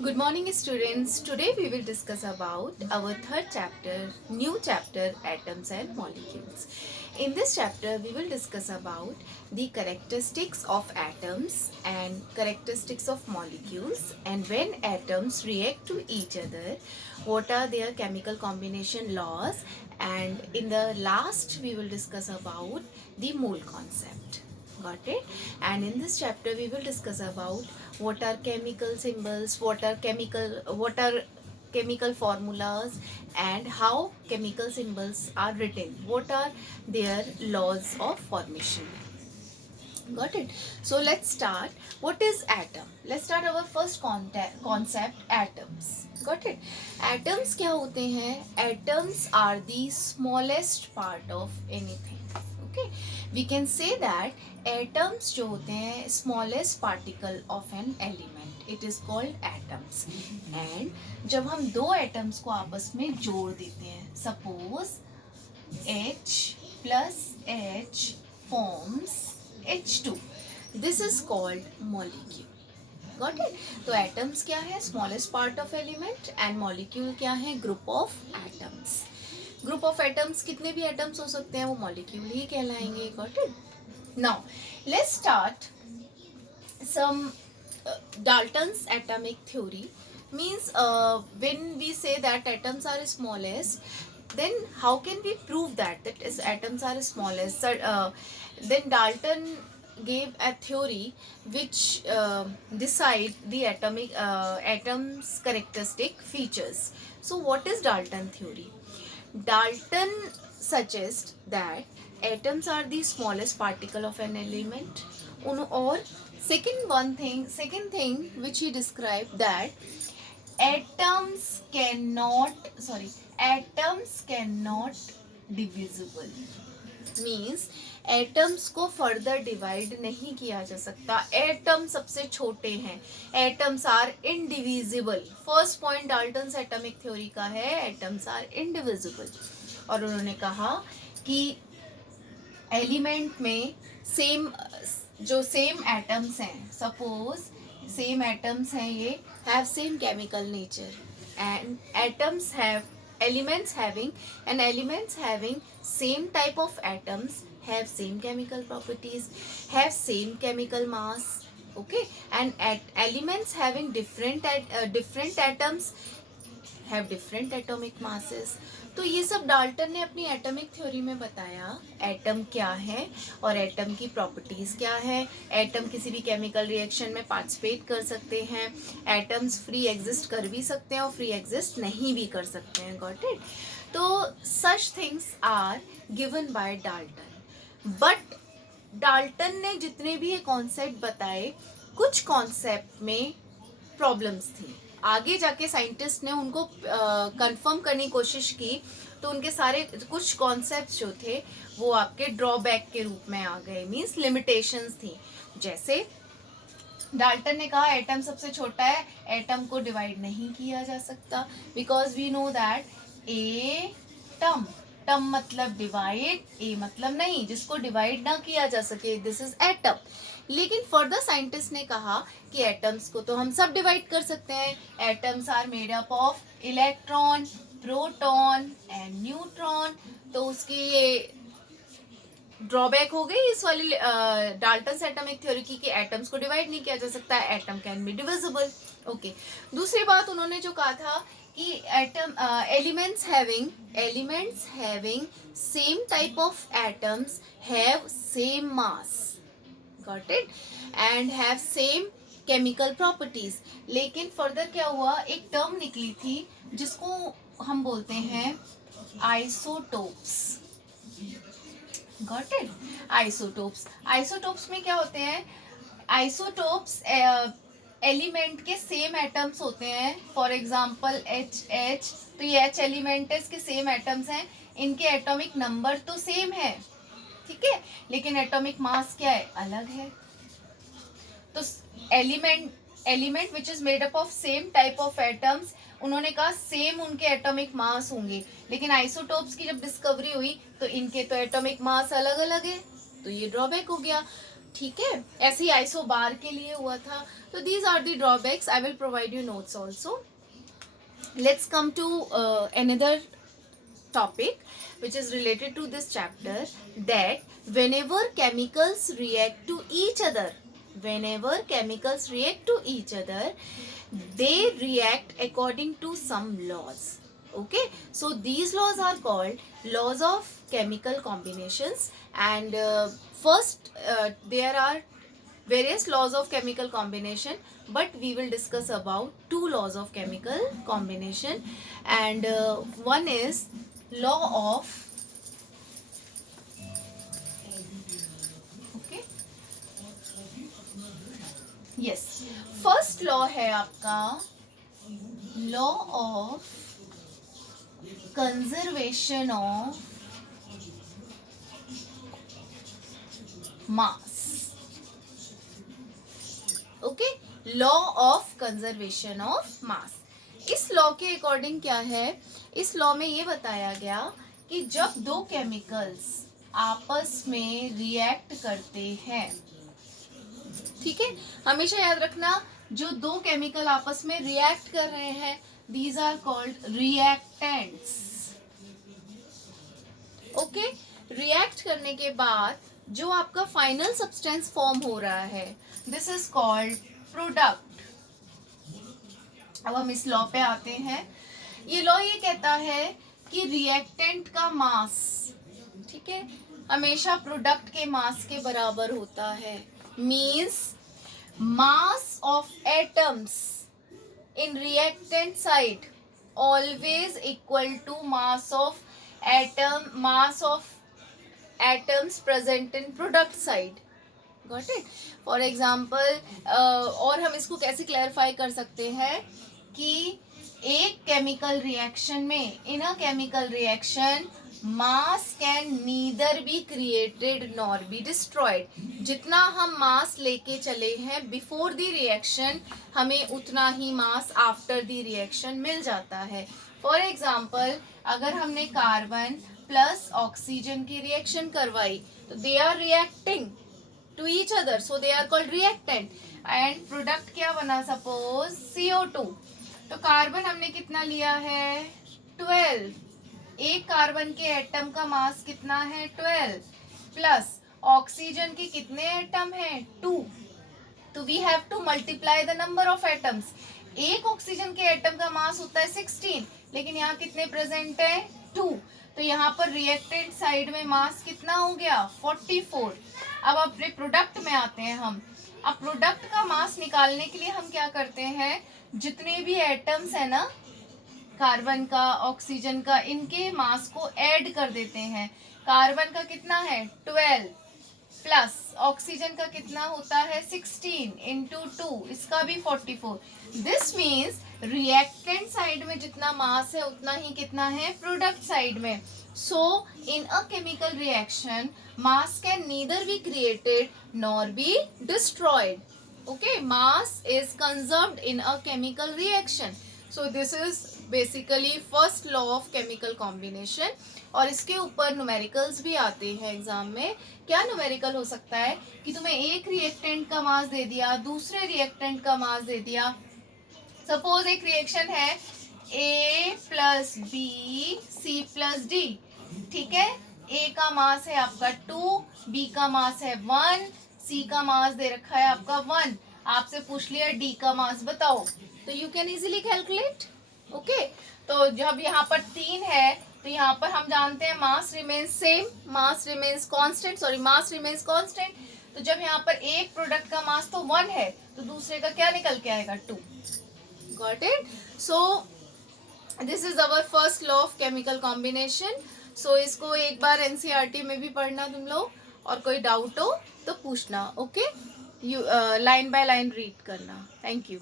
Good morning, students. Today we will discuss about our third chapter, new chapter, atoms and molecules. In this chapter, we will discuss about the characteristics of atoms and characteristics of molecules, and when atoms react to each other, what are their chemical combination laws, and in the last, we will discuss about the mole concept. Got it? And in this chapter we will discuss about what are chemical symbols, what are chemical formulas, and how chemical symbols are written, what are their laws of formation. Got it? So let's start. What is atom? Let's start our first concept, atoms. Got it? Atoms क्या होते हैं? Atoms are the smallest part of anything. Okay? We can say that atoms जो होते हैं smallest particle of an element. It is called atoms. And जब हम दो atoms को आपस में जोड़ देते हैं, suppose H plus H forms H2. This is called molecule. Got it? तो atoms क्या है? Smallest part of element, and molecule क्या है? Group of atoms. Group of atoms कितने भी atoms हो सकते हैं, वो molecule ही कहलाएंगे. Got it? Now let's start some Dalton's atomic theory. Means when we say that atoms are smallest, then how can we prove that is atoms are smallest? So, then Dalton gave a theory which decide the atoms characteristic features. So what is Dalton theory? Dalton suggests that atoms are the smallest particle of an element. Or second thing which he described, that atoms cannot divisible. Means atoms को further divide नहीं किया जा सकता. Atom सबसे छोटे हैं. Atoms are indivisible. First point Dalton's atomic theory का है, एटम्स आर इनडिविजिबल. और उन्होंने कहा कि एलिमेंट में सेम एटम्स हैं, सपोज सेम एटम्स हैं, ये have same chemical nature, and atoms have elements having same type of atoms have same chemical properties, have same chemical mass. Okay? And elements having different atoms have different atomic masses. तो ये सब Dalton ने अपनी atomic theory में बताया. Atom क्या है और एटम की प्रॉपर्टीज क्या है. एटम किसी भी केमिकल रिएक्शन में पार्टिसिपेट कर सकते हैं. एटम्स फ्री एग्जिस्ट कर भी सकते हैं और फ्री एग्जिस्ट नहीं भी कर सकते हैं. Got it? तो such things are given by Dalton. But Dalton ने जितने भी ये कॉन्सेप्ट बताए, कुछ कॉन्सेप्ट में प्रॉब्लम्स थी. आगे जाके साइंटिस्ट ने उनको कंफर्म करने की कोशिश की, तो उनके सारे कुछ कॉन्सेप्ट्स जो थे वो आपके ड्रॉबैक के रूप में आ गए. मींस लिमिटेशंस थी. जैसे डाल्टन ने कहा एटम सबसे छोटा है, एटम को डिवाइड नहीं किया जा सकता, because we know that atom, टम मतलब डिवाइड, ए मतलब नहीं, जिसको डिवाइड ना किया जा सके, दिस इज एटम. लेकिन फर्दर साइंटिस्ट ने कहा कि एटम्स को तो हम सब डिवाइड कर सकते हैं. Atoms are made up of electron, proton and neutron. तो उसकी ये ड्रॉबैक हो गई इस वाली डाल्टन्स एटॉमिक थ्योरी की कि एटम्स को डिवाइड नहीं किया जा सकता, atom can be divisible. Okay. दूसरी बात उन्होंने जो कहा था कि elements having same type of atoms have same mass. Got it? And have same chemical properties. लेकिन फर्दर क्या हुआ, एक टर्म निकली थी जिसको हम बोलते हैं आइसोटोप्स. Got it? आइसोटोप्स में क्या होते हैं? आइसोटोप्स एलिमेंट के सेम एटम्स होते हैं. फॉर एग्जाम्पल एच, तो ये एच एलिमेंट है, इसके सेम एटम्स हैं, इनके एटॉमिक नंबर तो सेम है, ठीक है, लेकिन एटॉमिक मास क्या है, अलग है. तो element which is made up of same type of atoms, उन्होंने कहा सेम उनके एटॉमिक मास होंगे. लेकिन आइसोटोप्स की जब डिस्कवरी हुई तो इनके तो एटॉमिक मास अलग अलग है, तो ये ड्रॉबैक हो गया. ठीक है, ऐसे ही आइसोबार के लिए हुआ था. तो these are the drawbacks. I will provide you notes also. Let's come to another topic which is related to this chapter, that whenever chemicals react to each other, whenever chemicals react to each other, they react according to some laws. Okay, so these laws are called laws of chemical combinations. And first there are various laws of chemical combination, but we will discuss about two laws of chemical combination. And one is law of, okay, yes, first law है आपका law of conservation of mass. Okay, law of conservation of mass. इस law के according क्या है, इस law में ये बताया गया कि जब दो केमिकल्स आपस में रिएक्ट करते हैं, ठीक है, हमेशा याद रखना, जो दो केमिकल आपस में रिएक्ट कर रहे हैं, these are called reactants. Okay, react करने के बाद जो आपका फाइनल सब्सटेंस फॉर्म हो रहा है, दिस इज कॉल्ड प्रोडक्ट. अब हम इस लॉ पे आते हैं. ये लॉ ये कहता है कि रिएक्टेंट का मास, ठीक है, हमेशा प्रोडक्ट के मास के बराबर होता है. Means mass of atoms in reactant side always equal to mass of atom, mass of atoms present in product side. Got it? For example, और हम इसको कैसे क्लैरिफाई कर सकते हैं कि एक केमिकल रिएक्शन में, in a chemical reaction, mass can neither be created nor be destroyed. जितना हम मास लेके चले हैं बिफोर द रिएक्शन, हमें उतना ही मास आफ्टर द रिएक्शन मिल जाता है. फॉर एग्जाम्पल, अगर हमने कार्बन प्लस ऑक्सीजन की रिएक्शन करवाई, तो they are reacting to each other, so they are called reactant. And product क्या बना, सपोज CO2. तो कार्बन हमने कितना लिया है, 12. एक कार्बन के एटम का मास कितना है, 12, प्लस ऑक्सीजन के कितने एटम हैं, 2. तो we have to multiply the number of atoms. एक ऑक्सीजन के एटम का मास होता है 16, लेकिन यहाँ कितने प्रेजेंट है, 2. तो यहाँ पर रिएक्टेंट साइड में मास कितना हो गया, 44. अब अपने प्रोडक्ट में आते हैं हम. अब प्रोडक्ट का मास निकालने के लिए हम क्या करते हैं, जितने भी एटम्स है ना, कार्बन का, ऑक्सीजन का, इनके मास को ऐड कर देते हैं. कार्बन का कितना है, 12, प्लस ऑक्सीजन का कितना होता है, 16 इंटू 2, इसका भी 44. दिस मीन्स रिएक्टेंट साइड में जितना मास है उतना ही कितना है प्रोडक्ट साइड में. So in a chemical reaction mass can neither be created nor be destroyed. Okay, mass is conserved in a chemical reaction. So this is basically first law of chemical combination. और इसके ऊपर numericals भी आते हैं exam में. क्या numerical हो सकता है कि तुम्हें एक रिएक्टेंट का मास दे दिया, दूसरे रिएक्टेंट का मास दे दिया. सपोज एक रिएक्शन है A plus B C plus D, ठीक है. A का मास है आपका 2, B का मास है 1, C का मास दे रखा है आपका 1. आपसे पूछ लिया D का मास बताओ, तो you can easily calculate. Okay, तो जब यहाँ पर 3 है, तो यहाँ पर हम जानते हैं mass remains same, mass remains constant, sorry, mass remains constant. तो जब यहाँ पर एक प्रोडक्ट का मास तो 1 है, तो दूसरे का क्या निकल के आएगा, 2. Got it? So this is our first law of chemical combination. So इसको एक बार NCERT में भी पढ़ना तुम लोग, और कोई डाउट हो तो पूछना. Okay, you line by line read करना. Thank you.